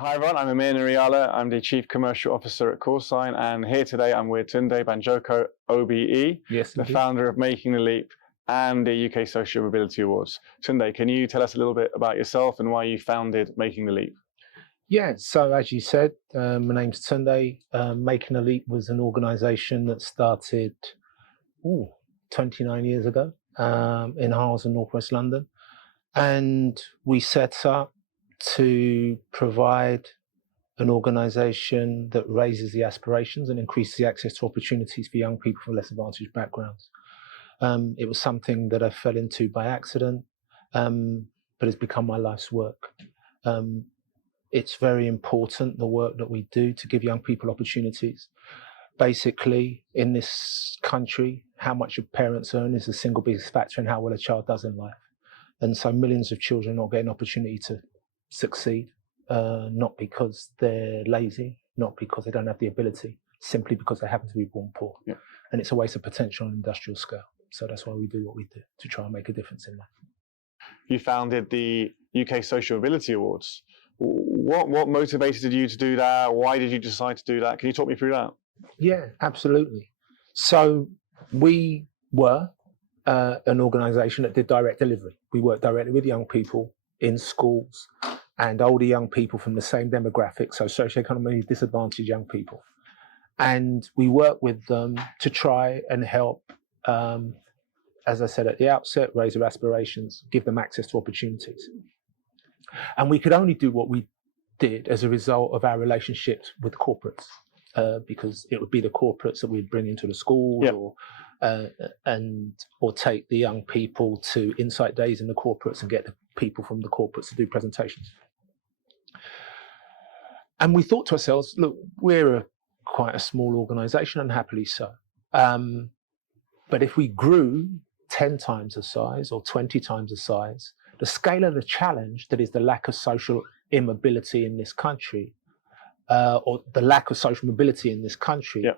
Hi everyone, I'm Amir Nuriala. I'm the Chief Commercial Officer at CallSign, and here today I'm with Tunde Banjoko, OBE, Yes, the indeed. founder of Making the Leap and the UK Social Mobility Awards. Tunde, can you tell us a little bit about yourself and why you founded Making the Leap? Yeah, so as you said, my name's Tunde. Making a Leap was an organisation that started 29 years ago in Harlesden, northwest London. And we set up to provide an organisation that raises the aspirations and increases the access to opportunities for young people from less advantaged backgrounds. It was something that I fell into by accident, but it's become my life's work. It's very important, the work that we do to give young people opportunities. Basically, in this country, how much your parents earn is the single biggest factor in how well a child does in life. And so millions of children are not getting an opportunity to succeed, not because they're lazy, not because they don't have the ability, simply because they happen to be born poor. Yeah. And it's a waste of potential on an industrial scale. So that's why we do what we do, to try and make a difference in life. You founded the UK Social Mobility Awards. What motivated you to do that? Why did you decide to do that? Can you talk me through that? Yeah, absolutely. So we were an organisation that did direct delivery. We worked directly with young people in schools and older young people from the same demographic, so socioeconomically disadvantaged young people. And we worked with them to try and help, as I said at the outset, raise their aspirations, give them access to opportunities. And we could only do what we did as a result of our relationships with corporates, because it would be the corporates that we'd bring into the schools, or take the young people to insight days in the corporates and get the people from the corporates to do presentations. And we thought to ourselves, look, we're quite a small organisation, and happily so. But if we grew 10 times the size or 20 times the size, the scale of the challenge that is the lack of social immobility in this country, or the lack of social mobility in this country,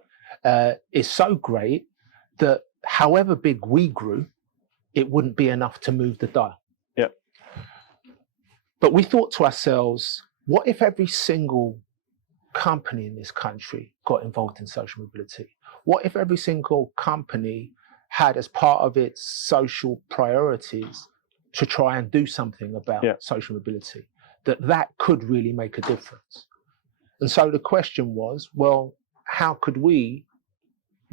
is so great that however big we grew, it wouldn't be enough to move the dial. Yep. But we thought to ourselves, what if every single company in this country got involved in social mobility? What if every single company had as part of its social priorities to try and do something about social mobility, that could really make a difference? And so the question was, well, how could we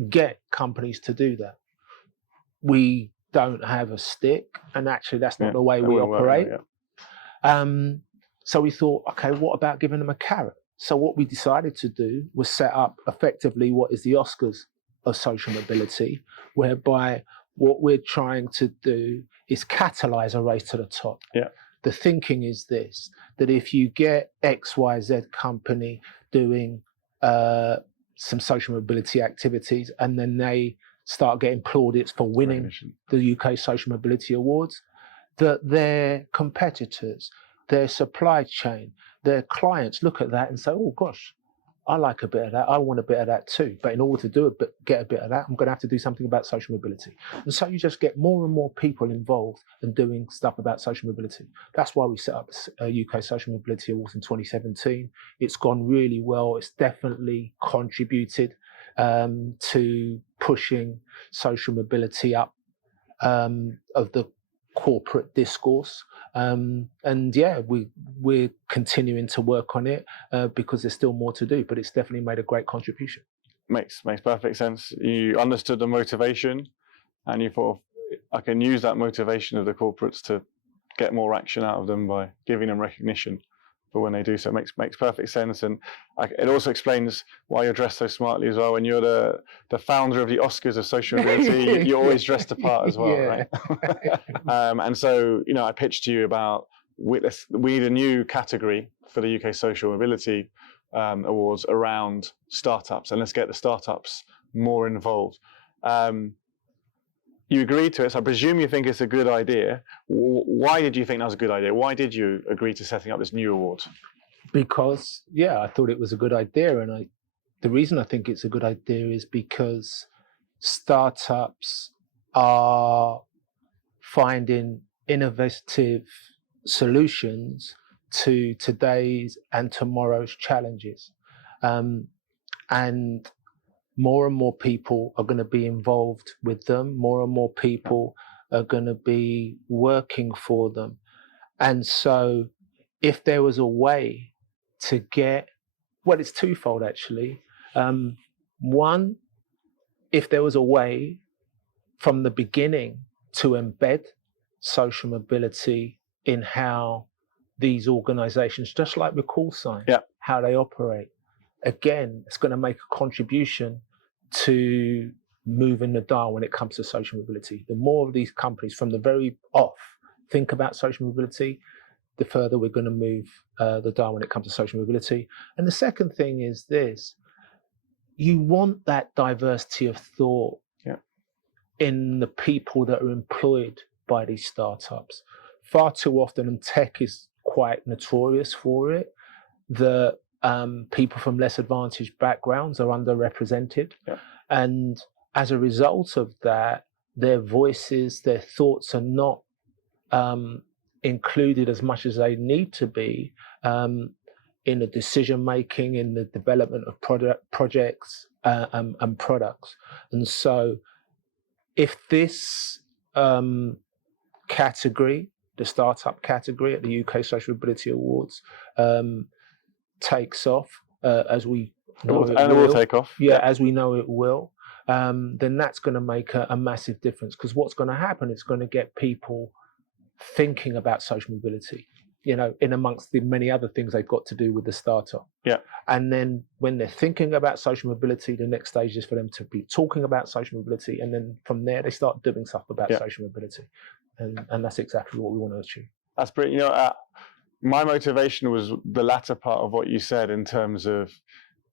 get companies to do that? We don't have a stick, and actually that's not the way we operate. So we thought, okay, what about giving them a carrot? So what we decided to do was set up effectively what is the Oscars of social mobility, whereby what we're trying to do is catalyze a race to the top. The thinking is this, that if you get XYZ company doing some social mobility activities, and then they start getting plaudits for winning the UK Social Mobility Awards, that their competitors, their supply chain, their clients look at that and say, oh gosh, I like a bit of that, I want a bit of that too. But in order to do it, get a bit of that, I'm going to have to do something about social mobility. And so you just get more and more people involved and doing stuff about social mobility. That's why we set up UK Social Mobility Awards in 2017. It's gone really well. It's definitely contributed to pushing social mobility up of the corporate discourse. And yeah, we're continuing to work on it because there's still more to do, but it's definitely made a great contribution. Makes perfect sense. You understood the motivation, and you thought, I can use that motivation of the corporates to get more action out of them by giving them recognition for when they do so. It makes perfect sense, and it also explains why you're dressed so smartly as well. When you're the founder of the Oscars of social mobility, you're always dressed apart as well, right? And so, I pitched to you about we need a new category for the UK Social Mobility Awards around startups, and let's get the startups more involved. You agreed to it, so I presume you think it's a good idea. Why did you think that was a good idea? Why did you agree to setting up this new award? Because, I thought it was a good idea. And the reason I think it's a good idea is because startups are finding innovative solutions to today's and tomorrow's challenges. And more and more people are going to be involved with them. More and more people are going to be working for them. And so if there was a way to get, well, it's twofold actually. One, if there was a way from the beginning to embed social mobility in how these organizations, just like with CallSign, how they operate, again, it's going to make a contribution to moving the dial when it comes to social mobility. The more of these companies from the very off think about social mobility, the further we're going to move the dial when it comes to social mobility. And the second thing is this: you want that diversity of thought in the people that are employed by these startups. Far too often, and tech is quite notorious for it, that people from less advantaged backgrounds are underrepresented. And as a result of that, their voices, their thoughts are not included as much as they need to be in the decision making, in the development of projects and products. And so if this category, the startup category at the UK Social Mobility Awards, takes off, as we know it will take off. As we know it will, then that's going to make a massive difference. Because what's going to happen, it's going to get people thinking about social mobility, in amongst the many other things they've got to do with the startup. And then when they're thinking about social mobility, the next stage is for them to be talking about social mobility, and then from there they start doing stuff about social mobility, and that's exactly what we want to achieve. That's brilliant. My motivation was the latter part of what you said in terms of,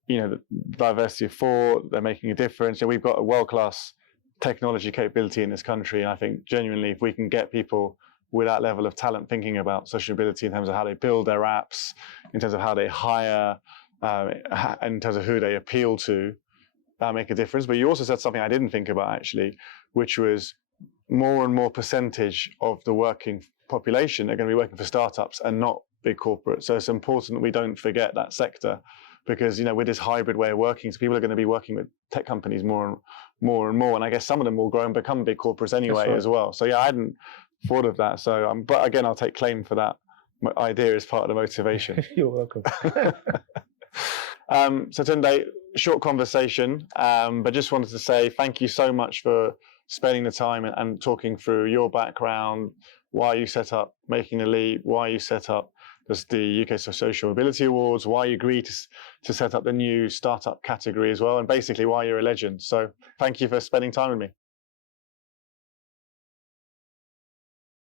the diversity of thought. They're making a difference. We've got a world-class technology capability in this country, and I think genuinely, if we can get people with that level of talent thinking about social mobility in terms of how they build their apps, in terms of how they hire, in terms of who they appeal to, that make a difference. But you also said something I didn't think about actually, which was more and more percentage of the working population are going to be working for startups and not big corporates. So it's important that we don't forget that sector, because with this hybrid way of working, so people are going to be working with tech companies more and more, and I guess some of them will grow and become big corporates anyway as well. So I hadn't thought of that. So but again, I'll take claim for that idea as part of the motivation. You're welcome. So Tunde, short conversation, but just wanted to say thank you so much for spending the time and talking through your background, why you set up Making the Leap, why you set up the UK Social Mobility Awards, why you agreed to set up the new startup category as well, and basically why you're a legend. So thank you for spending time with me.